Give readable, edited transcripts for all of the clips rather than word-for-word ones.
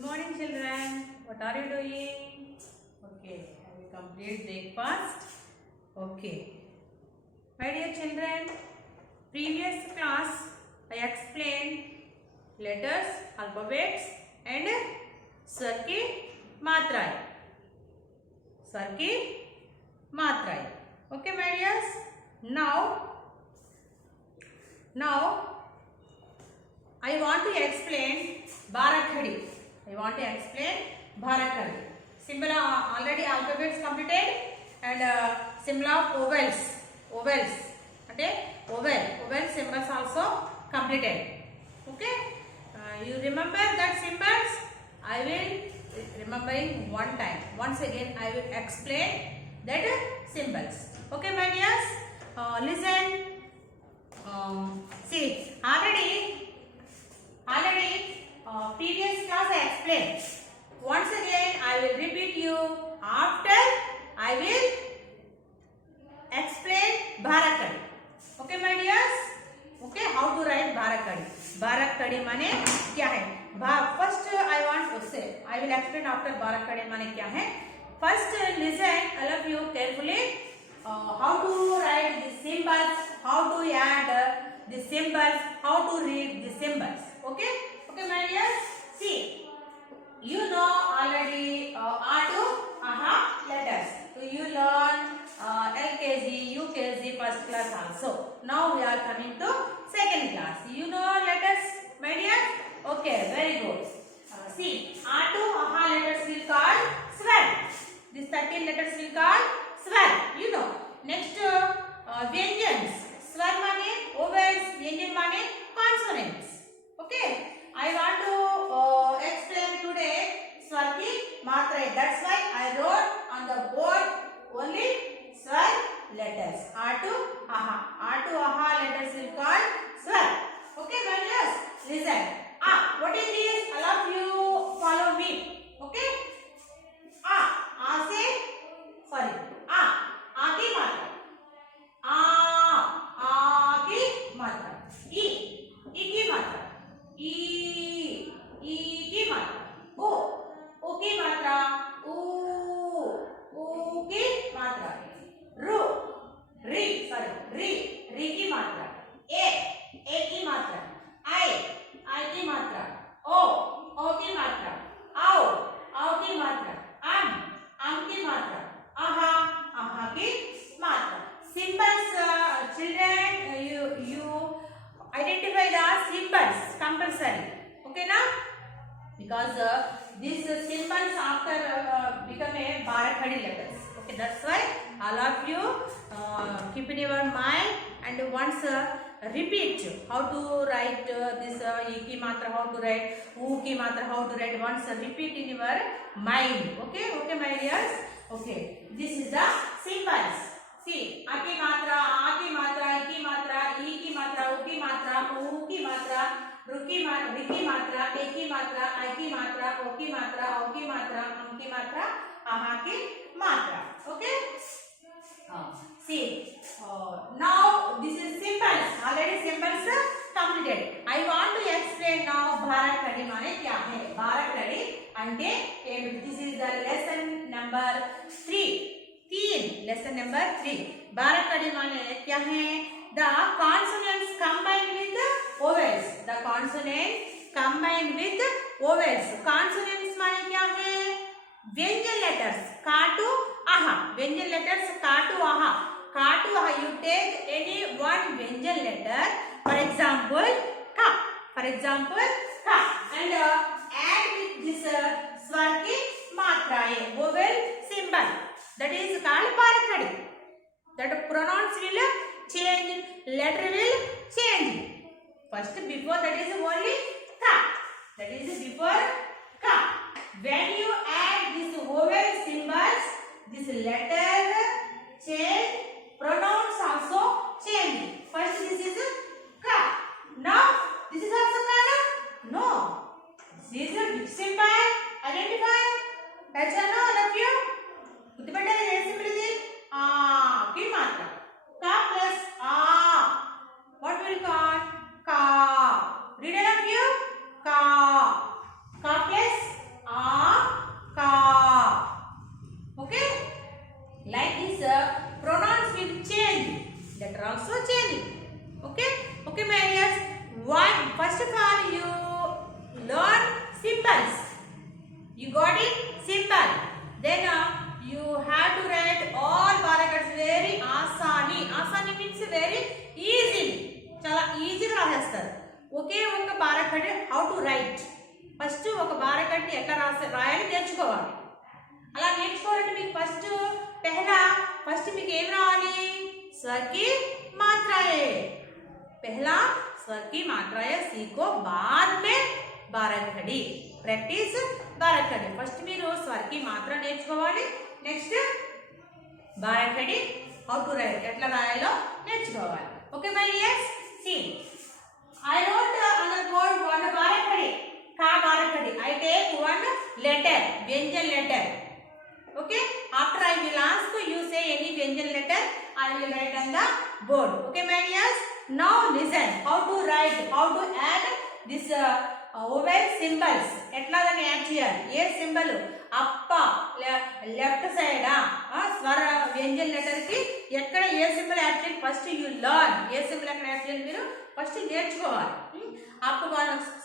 Good morning, children. What are you doing? Okay, have you complete breakfast? Okay. My dear children, previous class I explained letters, alphabets and स्वर की मात्राएं. स्वर की मात्राएं. Okay, my dears. Now I want to explain Bharakhadi. I want to explain Bharakhadi. Symbol already alphabets completed and symbol of vowels. Vowels. Okay, vowel symbols also completed. Okay. You remember that symbols? I will remember in one time. Once again, I will explain that symbols. Okay, my dears. Listen. See, already previous class I explained. Once again I will repeat you. After I will explain Bharakhadi. Okay, my dears. Okay, how to write Bharakhadi? Bharakhadi माने क्या है? First I will explain after Bharakhadi माने क्या है. First listen all of you carefully. How to write the symbols, how to add the symbols, how to read the symbols. Okay, my dears. See, you know already A to AHA letters. So you learn LKG, UKG, first class also. Now we are coming to second class. You know letters, my dears? Okay, very good. See, A to AHA letters will call swar. These 13 letters will call swar. You know. Next, व्यंजन. स्वर माने vowels, व्यंजन माने consonants. Okay. I want to explain today swar ki मात्राएं. That's why I wrote on the board only swar letters. A to AHA letters will call swar. Okay, my dears. Listen. What is this? All of you follow me. Okay. A की मात्रा. आ की मात्रा. ई की मात्रा. ई की मात्रा. ओ की मात्रा. ऊ की मात्रा. री की मात्रा. ए की मात्रा. आई की मात्रा. ओ की मात्रा. आओ की मात्रा. आम की मात्रा. आहा की मात्रा. Symbols, children, you identify the symbols compulsory. Okay, now because these symbols after become a Bharakhadi letters. Okay, that's why all of you keep in your mind and once repeat how to write this E ki matra, how to write U ki matra, how to write. Once repeat in your mind. Okay, my dears. Okay, this is the symbols. See, A की मात्रा, A की मात्रा, I की मात्रा, E की मात्रा, U की मात्रा, U की मात्रा, R की मात्रा, A की मात्रा, I की मात्रा, O की मात्रा, औ की मात्रा, अम की मात्रा, आहा की मात्रा. Okay? See, now this is symbols. Already symbols completed. I want to explain now Bharakhadi माने क्या है. Bharakhadi అంటే ఏమిటి? This is the lesson number 3. Lesson number 3. Bharakhadi माने क्या है? The consonants combined with vowels. The consonants combined with vowels. Consonants माने क्या है? व्यंजन letters. का to AHA. व्यंजन letters का to AHA. का to AHA. You take any one व्यंजन letter. For example, ka. And add with this स्वर की मात्राएं. Vowel symbol. That is called Bharakhadi. That pronouns will change, letter will change. First, before that is only ka. That is before ka. When you add these vowel symbols, this letter change, pronouns also change. First, this is ka. Now, this is also ka. No. This is a big symbol. Identify. That's all of you. गुर्तुपट्टे ऐसे मिलते की मात्रा का plus what will call का. Read all of you. का plus Okay, my dears. What? First of all, you learn symbols. You got it? Symbol. Then you have to write all paragraphs very asani. Asani means very easy. చాలా ఈజీగా రాసేస్తారు. ఒకే ఒక బారకడి how to right. First ఒక బారకడిని ఎట్లా రాయాలి నేర్చుకోవాలి. అలా నేర్చుకోవాలంటే మీకు ఫస్ట్ మీకు ఏం రావాలి? स्वर की मात्राएं. पहला स्वर की मात्राएं सीखो, बाद में बारखड़ी. प्रैक्टिस बारखड़ी. फर्स्ट మీరు స్వర్ की మాత్ర నేర్చుకోవాలి. నెక్స్ట్ బారఖడి హౌ టు రైట్ ఎట్లా రాయాలో నేర్చుకోవాలి. Okay my dears, see I wrote on the board one barakadi. Ka barakadi. I take one letter, Vyanjan letter. Okay. After I will ask you say any Vyanjan letter, I will write on the board. Okay, my dears. Now listen. How to write? How to add this vowel symbols? ఎట్లా దాన్ని add చేయాలి? ఏ symbol అప్ప left side స్వర వ్యంజన్ letter కి ఎక్కడ ఏ సింబల్ యాడ్ చేయాలి? First you learn. ఏ సింబల్ ఎక్కడ యాడ్ చేయాలి మీరు ఫస్ట్ నేర్చుకోవాలి. Up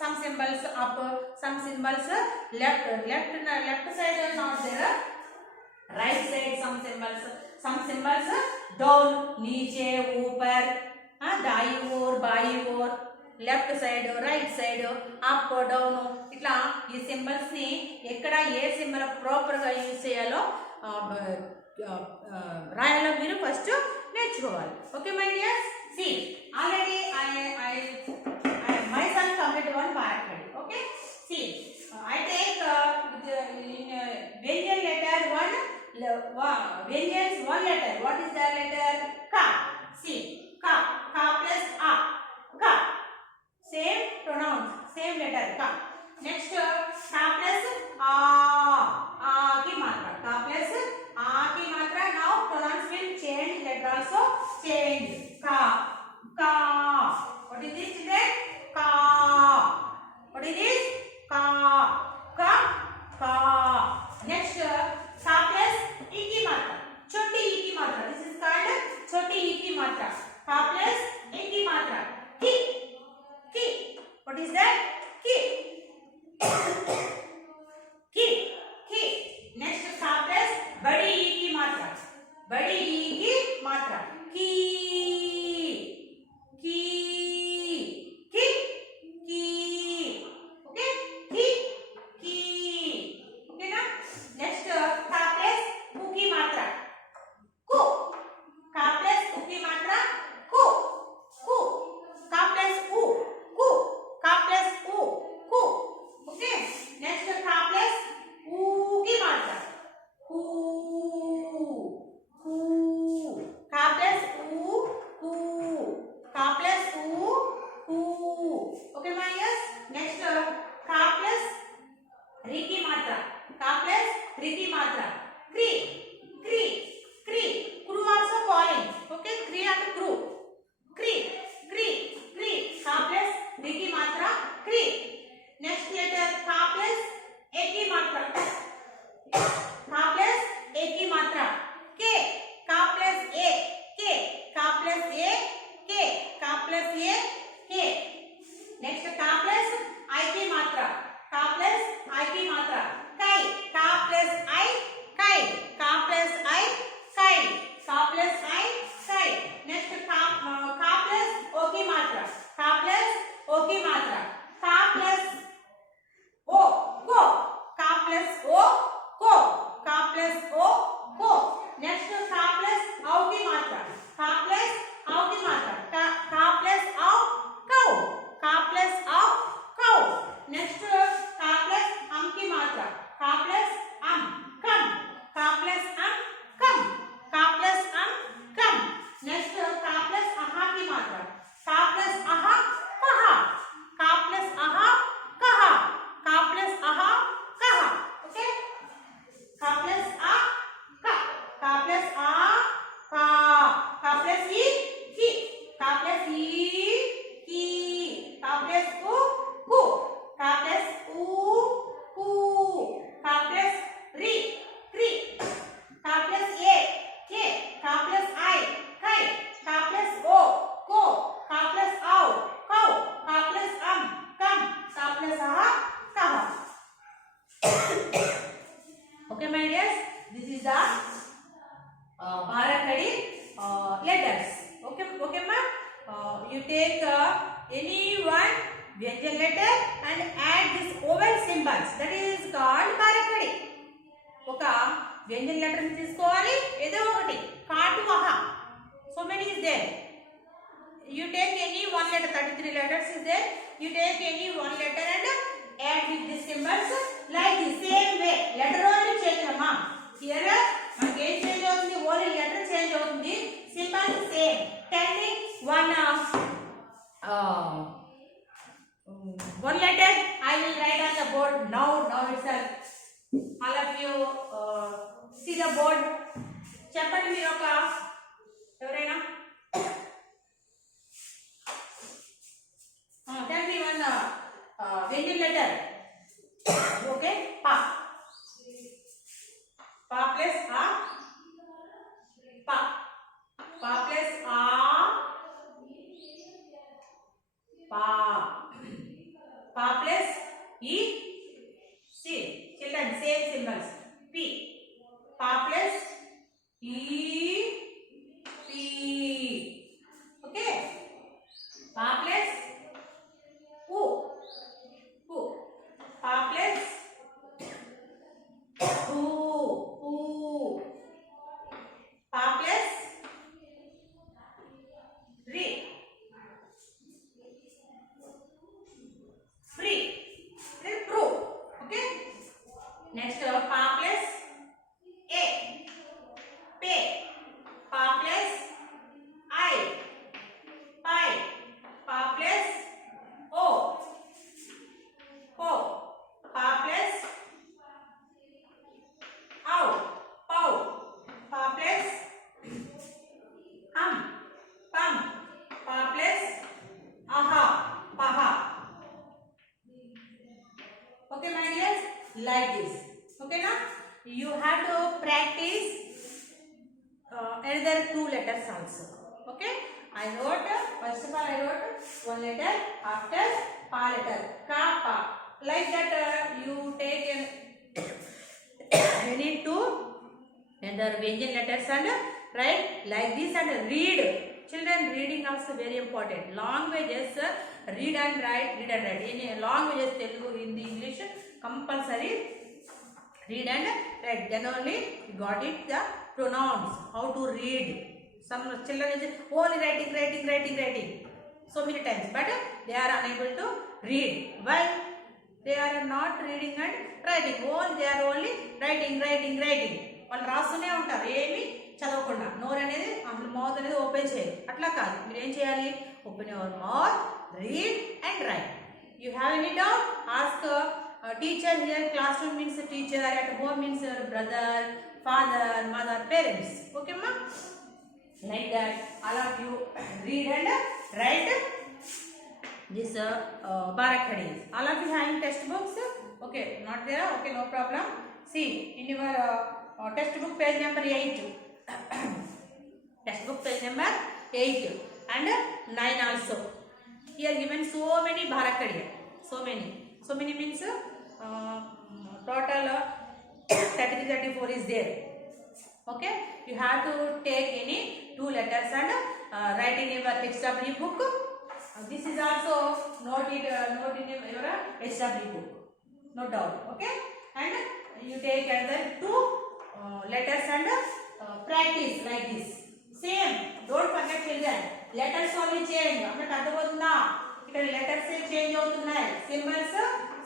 some symbols up, some symbols left side not there, right side some symbols down, नीचे ऊपर, दाई ओर बाई ओर, left side right side up down, ఇట్లా ఈ సింబల్స్ ని ఎక్కడ ఏ సింబల్ ప్రాపర్ గా యూజ్ చేయాలో రాయాలో మీరు ఫస్ట్ నేర్చుకోవాలి. Okay my dears, see already I myself complete one barakadi. Okay, see I take Vyanjan letter one Vyanjan's one letter. What is that letter? Ka. See, ka plus a, ka. Same pronouns, same letter, ka. Next ka plus a ki matra. Ka plus a ki matra. Now pronouns will change, letter also change. Ka, ka. What is this children? Ka. What is this? Ka, ka, ka. Next ka plus e ki matra. Choti e ki matra. This is called choti e ki matra. Ka plus e ki matra. Ki. Ki. What is that? Ki. any one Vyanjan letter and add this vowel symbols. That is called Bharakadi. ఒక వ్యంజన letter తీసుకోవాలి, ఏదో ఒకటి కాటు మహా. So many is there. You take any one letter, 33 letters is there. You take any one letter and add with the symbols like the same way. Letter only change amma. Here మనకి ఏం change అవుతుంది, only letter change అవుతుంది, symbol same. Tell me one letter I will write on the board now itself. All of you see the board. చెప్పండి మీరు ఒక ఎవరైనా. Tell me one Vyanjan letter. Okay, pa. Pa plus a. Pa. Pa plus a. Pa. Pa plus e. C. Children, same symbols. P. Pa plus e. P. Okay. Pa plus u. U. Pa plus u. U. Pa plus re. Free. Then true. Okay. Next pa plus a. Pay. Pa plus I. Pie. Pa plus o. Po. Pa plus ow. Pow. Pa plus pum. Pa plus aha. Paha. Okay my dears, like this. Okay now you have to practice another two letters also. Okay, I wrote first of all I wrote one letter after pa letter, ka pa. Like that you take you need to another Vyanjan letters and write like this and read. Children, reading also very important. Languages read and write, read and write. In languages Telugu, Hindi, English compulsory read and write. Then only you got it the pronouns, how to read. Some children is only writing so many times, but they are unable to read. Why? They are not reading and writing. They are only writing. వాళ్ళు రాస్తూనే ఉంటారు, ఏమి చదవకుండా. నోరు అనేది అసలు mouth అనేది open చేయరు. అట్లా కాదు, మీరు ఏం చేయాలి, open your mouth, read and write. You have any doubt, ask teacher. Here class room means teacher, at home means your brother, father, mother, parents. Okay అమ్మా, like that all of you read and write this Bharakadi. All of you having textbooks? Okay, not there? Okay, no problem. See, in your textbook page number 8. Textbook page number 8 and 9 also. Here given so many Bharakadi. So many means total 33-34 is there. Okay, you have to take any two letters and write in your HW book. This is also note in your HW book, no doubt. Okay, and you take another two letters and practice like this. Same, don't forget children. Letters only change. అన్నట్టు అర్థమవుతుందా? ఇక్కడ letters change అవుతున్నాయి. Symbols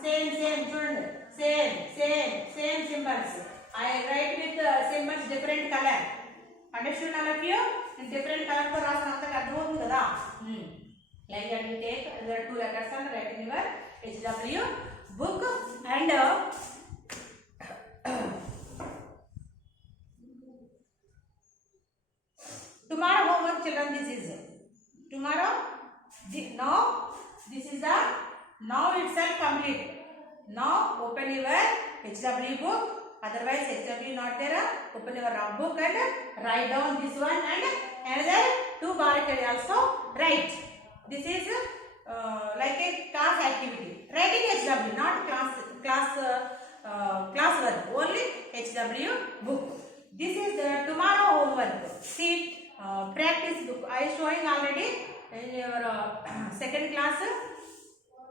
same చూడండి, same symbols. I write with symbols different color. Understood all of you? In different color తో రాసిన అంతగా అర్థమవుతుంది కదా. Like that you take the two letters and write in your HW book. And tomorrow homework children, this is tomorrow. Now this is the now itself complete. Now open your HW book. Otherwise HW not there. Open your rough book and write down this one and another two Bharakadi also write. This is like a class activity. Writing HW, not class work. Only HW book. This is the tomorrow homework. See, practice book. I showing already in your second class,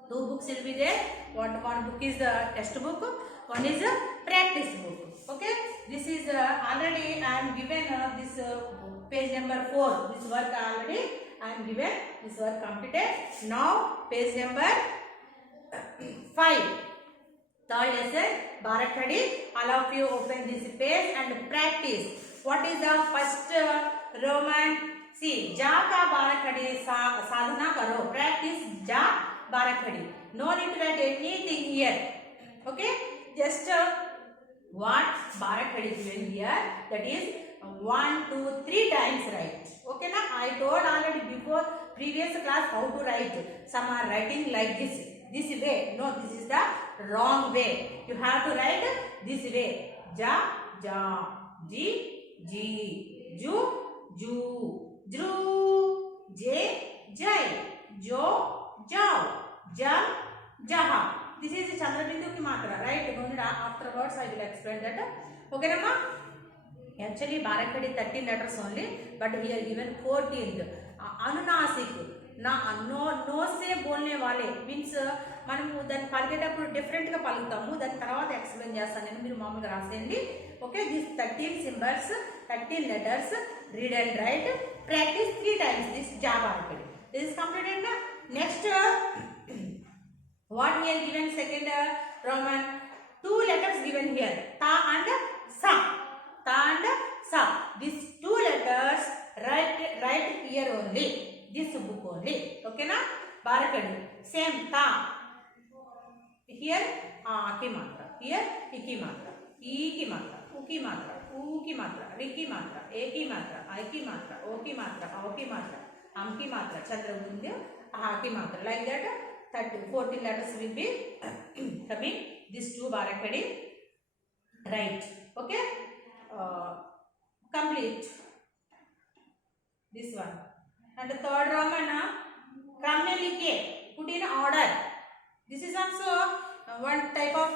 two books will be there. One book is the test book, one is a practice book. Okay, this is already I am given this page number 4. This work already I am given. This work completed. Now page number 5. Third lesson, Bharakadi. All of you open this page and practice. What is the first Roman? See, Ja ka Bharakadi sadhana karo. Practice Ja Bharakadi. No need to write anything here. Okay, just what Bharakadi is given here. That is 1, 2, 3 times write. Okay, na? I told already before previous class how to write. Some are writing like this way. No, this is the wrong way. You have to write this way. Ja, ja, ji, ji, ju, ju, jru, je, jai, jo, jao, jam, jaha. This is Chandrabindu ki matra, right? Afterwards I will explain that. Okay, Nama? Actually, Bharakadi 13 letters only, but here given 14th. Anunasik. No से बोलने वाले means మనము దాన్ని పలికేటప్పుడు different గా పలుకుతాము. దాని తర్వాత explain చేస్తాను నేను, మీరు మామూలుగా రాసేయండి. Okay, this 13 symbols, 13 letters, read and write, practice 3 times this Ja Bharakadi. This is completed na. Next what we are given second Roman, 2 letters given here, ta and sa. Ta and sa, these 2 letters write here only, this book only. Okay na? Bharakadi same ta. Here ki matra, here iki matra, e ki matra, u ki matra, u ki matra, ri ki matra, e ki matra, I ki matra, o ki matra, au ki matra, am ki matra, Chandrabindu, ha ki matra. Like that 14 letters will be coming. These 2 Bharakadi right. Okay, complete this one. And the third Roman, Kramelike, put in order. This is also one type of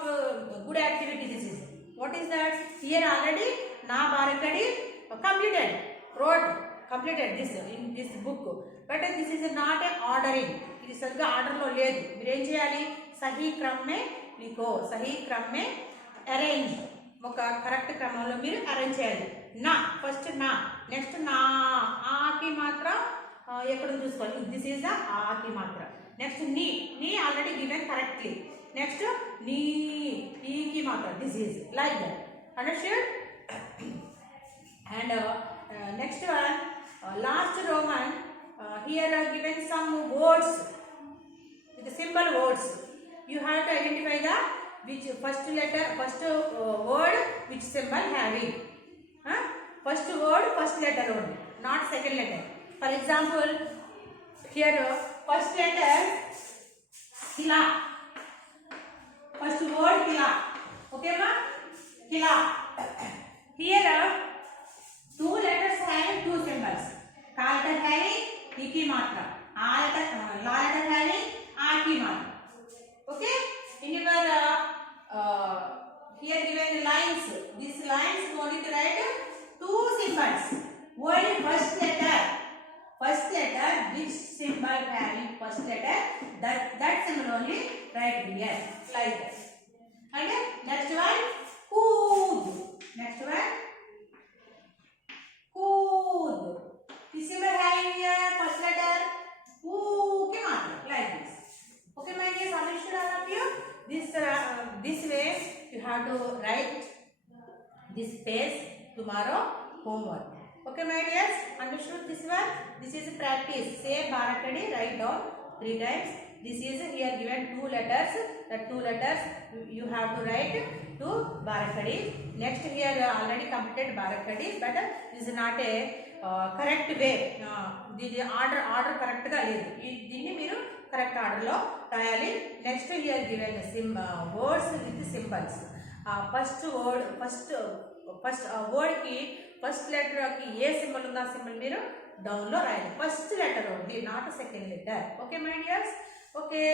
good activity. This is, what is that? Here already Na Bharakadi completed, completed this in this book, but this is not a ordering. It is a order lo ledu. Meer em cheyali? Sahi kram mein likho, sahi kram mein arrange. Oka correct క్రమంలో మీరు arrange చేయాలి. నా first నా, next నా ఆ కి మాత్ర ఎక్కడ చూసుకోవాలి. దిస్ ఈజ్ ద ఆ కి మాత్ర. నెక్స్ట్ నీ ఆల్రెడీ గివెన్ కరెక్ట్లీ. నెక్స్ట్ నీ ఈ కి మాత్ర. This is like that. Understand? And next one, last Roman, here are given some words, the symbol words. You have to identify the which first letter, first word, which symbol having. First word, first letter only, not second letter. For example, here first letter Kila. First word Kila. Okay, ma? Kila. Here 2 letters having 2 symbols. Ka letter having iki matra. La letter having a ki matra. Okay? In your here given lines, these lines you need to write 2 symbols. Only first letter, which symbol having first letter, that symbol only write here like that. And next one, Kood. Next one, Kood. This symbol having here first letter U ki matra, like this. Okay, my dear, understood all of you? This way you have to write this page tomorrow homework. Okay, my dears, understood this one? This is practice. Say Bharakadi, write down 3 times. This is here given 2 letters. The 2 letters you have to write to Bharakadi. Next here already completed Bharakadi, but this is not a correct way. The order correct ga ledu. Dinni meeru correct order lo rayali. Next here given words with symbols. First word ki first letter ki ఏ symbol ఉందో ఆ symbol మీరు down లో రాయాలి. First letter only, not second letter. Okay my dears? Okay,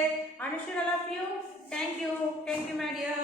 understood all of you? Thank you my dear.